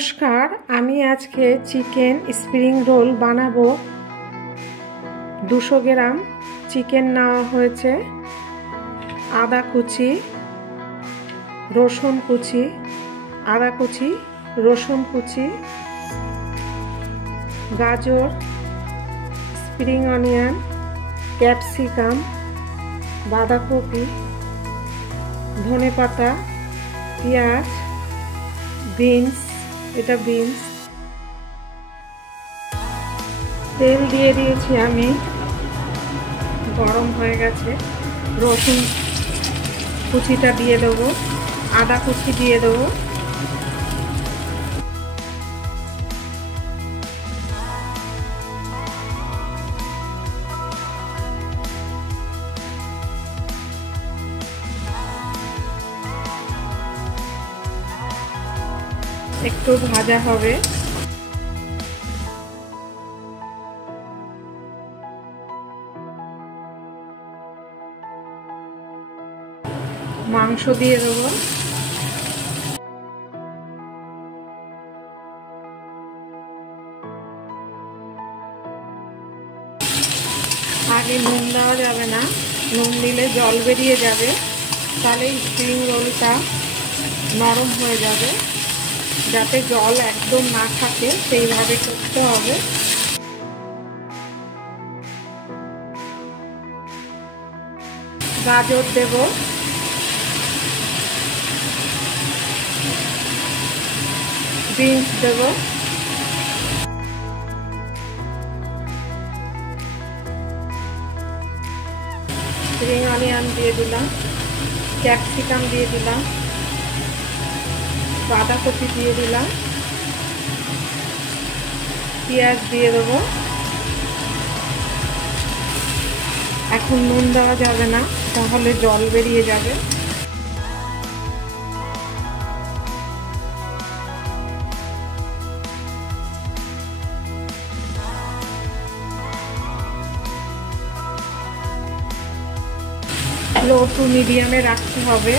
নমস্কার, আমি আজকে চিকেন স্প্রিং রোল বানাবো। 200 গ্রাম চিকেন নেওয়া হয়েছে, আদা কুচি, রসুন কুচি, আদা কুচি, রসুন কুচি, গাজর, স্প্রিং অনিয়ন, ক্যাপসিকাম, বাঁধাকপি, ধনেপাতা, পেঁয়াজ, বিনস, এটা বিনস। তেল দিয়ে দিয়েছি আমি, গরম হয়ে গেছে। রসুন কুচিটা দিয়ে দেবো, আদা কুচি দিয়ে দেবো, একটু ভাজা হবে। মাংস দিয়ে দেবো, আগে নুন দেওয়া যাবে না, নুন দিলে জল বেরিয়ে যাবে, তাহলে স্প্রিং রোলটা নরম হয়ে যাবে। যাতে জল একদম না থাকে সেইভাবে করতে হবে। গাজর দেব, বিনস দেব, স্প্রিং অনিয়ন দিয়ে দিলাম, ক্যাপসিকাম দিয়ে দিলাম, বাঁধাকপি দিয়ে দিলাম, পেঁয়াজ দিয়ে দেবো। এখন নুন দেওয়া যাবে না, তাহলে জল বেরিয়ে যাবে। লো টু মিডিয়ামে রাখতে হবে।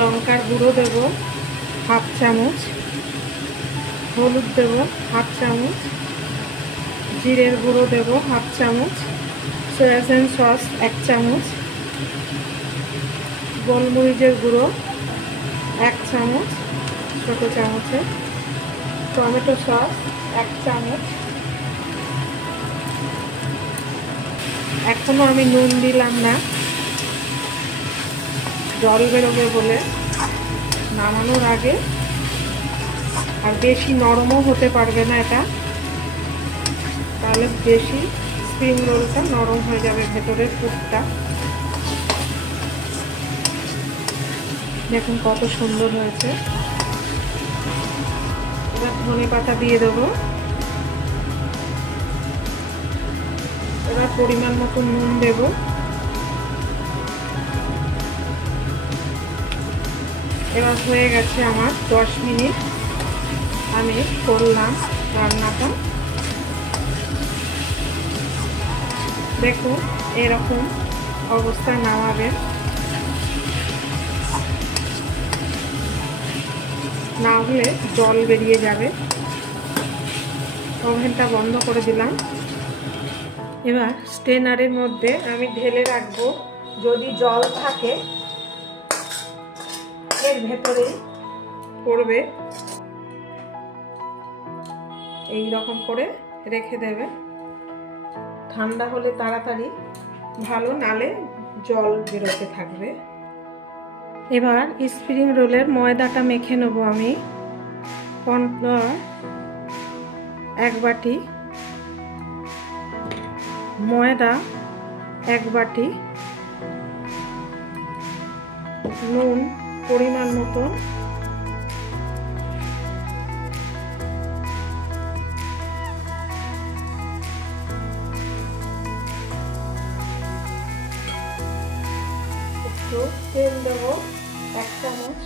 লঙ্কার গুঁড়ো দেব হাফ চামচ, হলুদ দেব হাফ চামচ, জিরের গুঁড়ো দেব হাফ চামচ, সয়া সস 1 চামচ, গোলমরিচের গুঁড়ো 1 চামচ ছোটো চামচে, টমেটো সস 1 চামচ। এখনো আমি নুন দিলাম না, জল বেরোবে বলে নামানোর আগে। আর বেশি নরমও হতে পারবে না এটা, তাহলে বেশি স্প্রিং রোলটা নরম হয়ে যাবে ভেতরের পুরটা। দেখুন কত সুন্দর হয়েছে। এবার ধনেপাতা দিয়ে দেবো। এবার পরিমাণ মতো নুন দেবো। এবার হয়ে গেছে আমার 10 মিনিট আমি করলাম রান্নাটা। দেখুন এরকম অবস্থা নামাবেন, না হলে জল বেরিয়ে যাবে। ওভেনটা বন্ধ করে দিলাম। এবার স্ট্রেনারের মধ্যে আমি ঢেলে রাখবো। যদি জল থাকে এর ভেতরে পড়বে, এই রকম করে রেখে দেবে। ঠান্ডা হলে তাড়াতাড়ি ভালো, নালে জল বেরোতে থাকবে। এবার স্প্রিং রোলের ময়দাটা মেখে নেব আমি। কর্নফ্লাওয়ার 1 বাটি, ময়দা 1 বাটি, নুন পরিমাণ মতো, তেল দেবো 1 চামচ।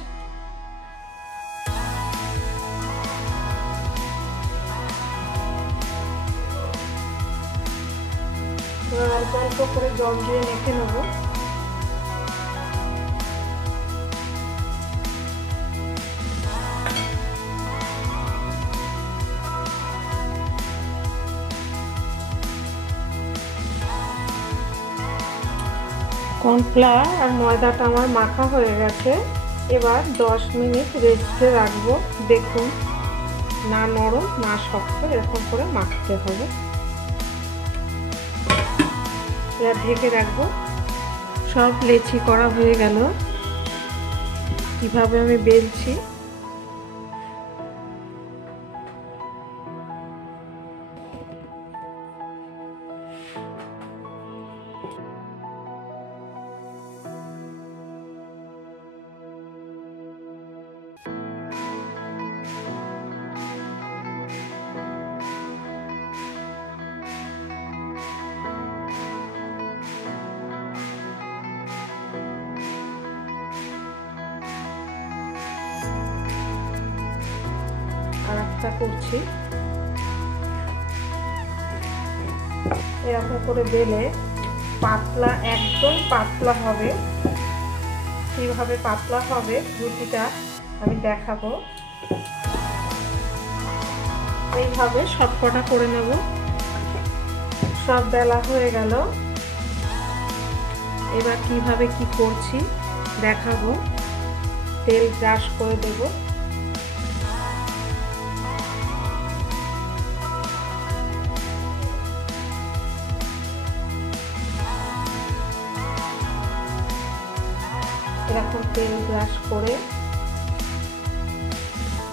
অল্প অল্প করে জল দিয়ে মেখে নেবো। কর্নফ্লাওয়ার আর ময়দাটা আমার মাখা হয়ে গেছে। এবার 10 মিনিট রেস্টে রাখবো। দেখুন, না নরম না শক্ত, এরকম করে মাখতে হবে। এবার ঢেকে রাখবো। সব লেচি করা হয়ে গেল। কিভাবে আমি বেলছি, আর একটা করছি। এরকম করে বেলে পাতলা, একদম পাতলা হবে। কিভাবে পাতলা হবে রুটিটা আমি দেখাবো। এইভাবে সবকটা করে নেব। সব বেলা হয়ে গেল। এবার কিভাবে কি করছি দেখাবো। তেল ব্রাশ করে দেব। এরকম তেল ব্রাশ করে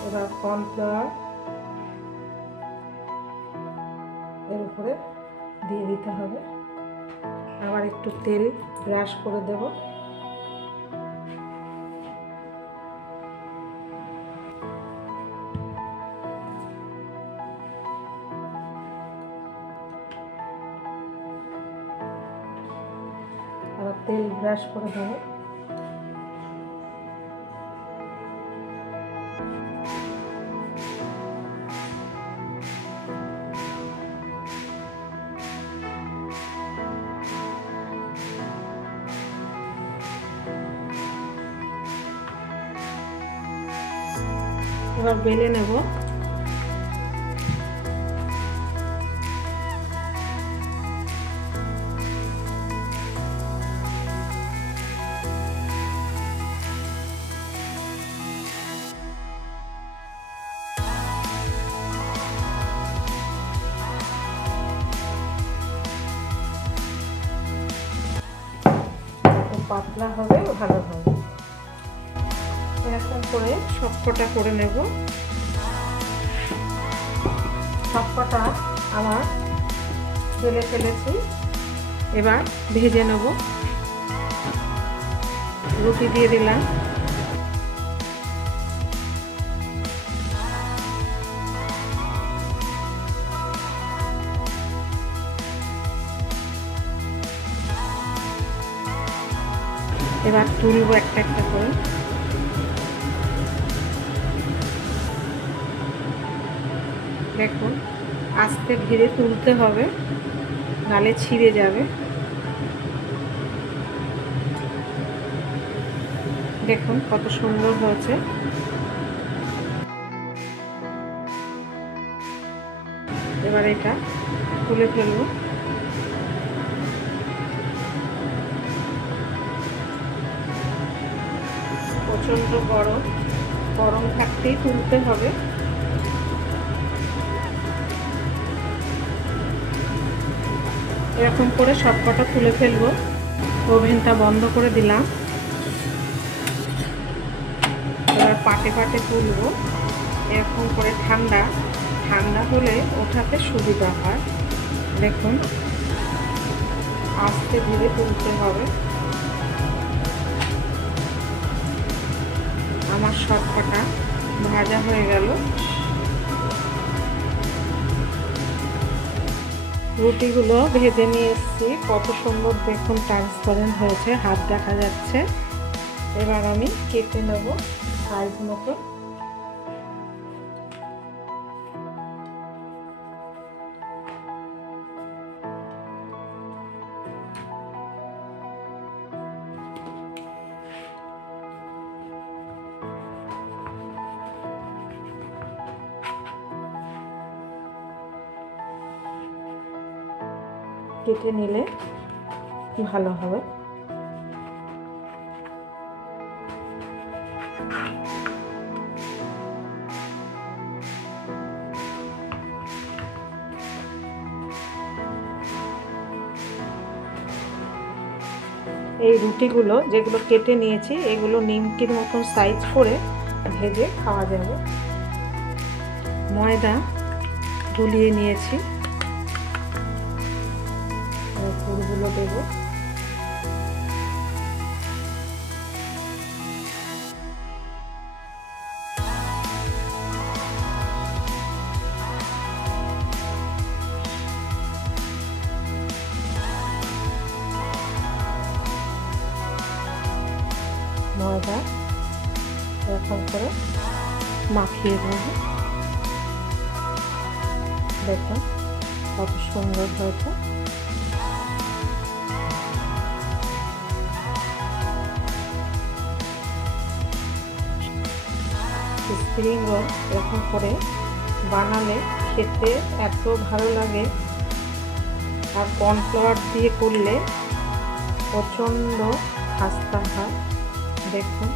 এবার কর্নফ্লাওয়ার এর উপরে দিয়ে দিতে হবে। আবার একটু তেল ব্রাশ করে দেব। আবার তেল ব্রাশ করে দেব। এবার বেলে নেব। পাতলা হবে, ভালো হবে। এরকম করে সবকটা করে নেব। সবকটা আমার বেলে ফেলেছি। এবার ভেজে নেব। রুটি দিয়ে দিলাম। এবার তুলবো একটা একটা করে। দেখুন, আস্তে ধীরে তুলতে হবে, নালে ছিঁড়ে যাবে। দেখুন কত সুন্দর হয়েছে। এবার এটা তুলে ফেলবো। প্রচন্ড গরম থাকতেই তুলতে হবে। এরকম করে সবকটা তুলে ফেলবো। ওভেনটা বন্ধ করে দিলাম। এবার পাটে পাটে তুলবো। এরকম করে ঠান্ডা হলে ওঠাতে সুবিধা হয়। দেখুন, আস্তে ধীরে তুলতে হবে। আমার সবকটা ভাজা হয়ে গেল। রুটিগুলো ভেজে নিয়ে এসেছি। কত সুন্দর দেখুন, ট্রান্সপারেন্ট হয়েছে, হাত দেখা যাচ্ছে। এবার আমি কেটে নেব সাইজ মতো। কেটে নিলে ভালো হবে। এই রুটিগুলো যেগুলো কেটে নিয়েছি এগুলো নিমকির মতন সাইজ করে ভেজে খাওয়া যাবে। ময়দা গুলিয়ে নিয়েছি, পুরগুলো দেব। ময়দা এরকম করে মাখিয়ে দেব। দেখুন কত সুন্দর হয়েছে। স্প্রিং রোল এরকম করে বানালে খেতে এত ভালো লাগে, আর কর্নফ্লাওয়ার দিয়ে করলে প্রচণ্ড খাস্তা হয়। দেখুন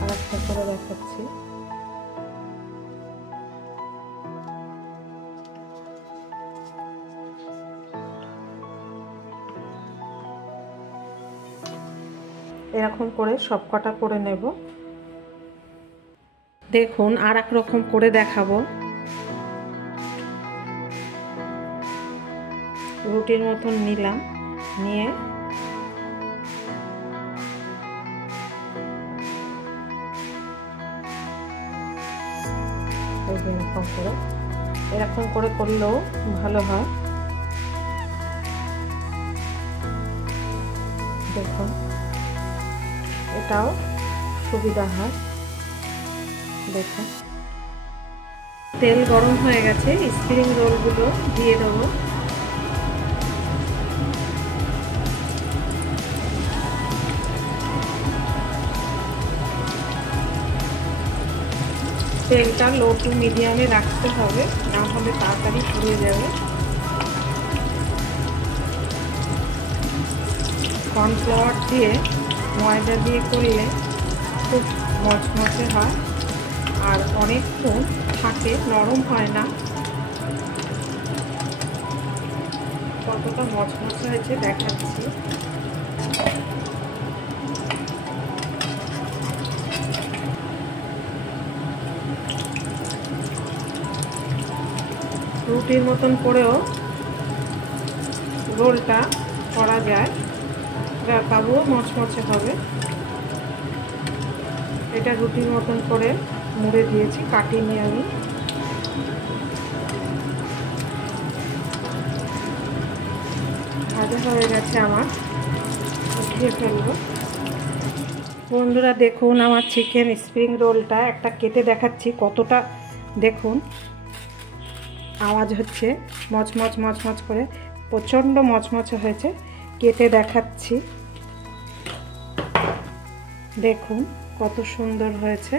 আর একটা করে দেখাচ্ছি। এরকম করে সব কটা করে নেব। দেখুন আর এক রকম করে দেখাবো। রুটির মতন নিলাম, নিয়ে এরকম করে করলেও ভালো হয়। দেখুন এটাও সুবিধা হয়। দেখুন তেল গরম হয়ে গেছে, স্প্রিং রোলগুলো দিয়ে দেবো। তেলটা লো টু মিডিয়ামে রাখতে হবে, না হলে তাড়াতাড়ি পুড়ে যাবে। কর্নফ্লাওয়ার দিয়ে ময়দা দিয়ে করলে খুব মচমচে হয় আর অনেকক্ষণ থাকে, নরম হয় না। কতটা মচমচে হয়েছে দেখাচ্ছি। রুটির মতন করেও রোলটা করা যায়, তবুও মচমচে হবে। এটা রুটির মতন করে মুড়ে দিয়েছি, কাটিনি আমি। ভাজা হয়ে গেছে আমার, উঠিয়ে ফেলবো। বন্ধুরা দেখুন আমার চিকেন স্প্রিং রোলটা একটা কেটে দেখাচ্ছি কতটা, দেখুন আওয়াজ হচ্ছে মচমচ মচমচ করে, প্রচণ্ড মচমচে হয়েছে। কেটে দেখাচ্ছি, দেখুন কত সুন্দর হয়েছে।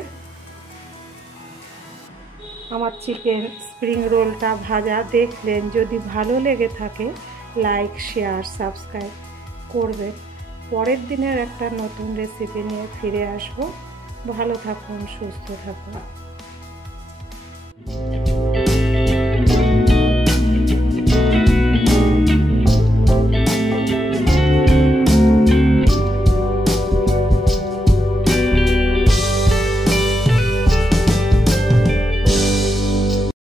আমার চিকেন স্প্রিং রোলটা ভাজা দেখলেন, যদি ভালো লেগে থাকে লাইক শেয়ার সাবস্ক্রাইব করবেন। পরের দিনের একটা নতুন রেসিপি নিয়ে ফিরে আসবো। ভালো থাকুন, সুস্থ থাকুন।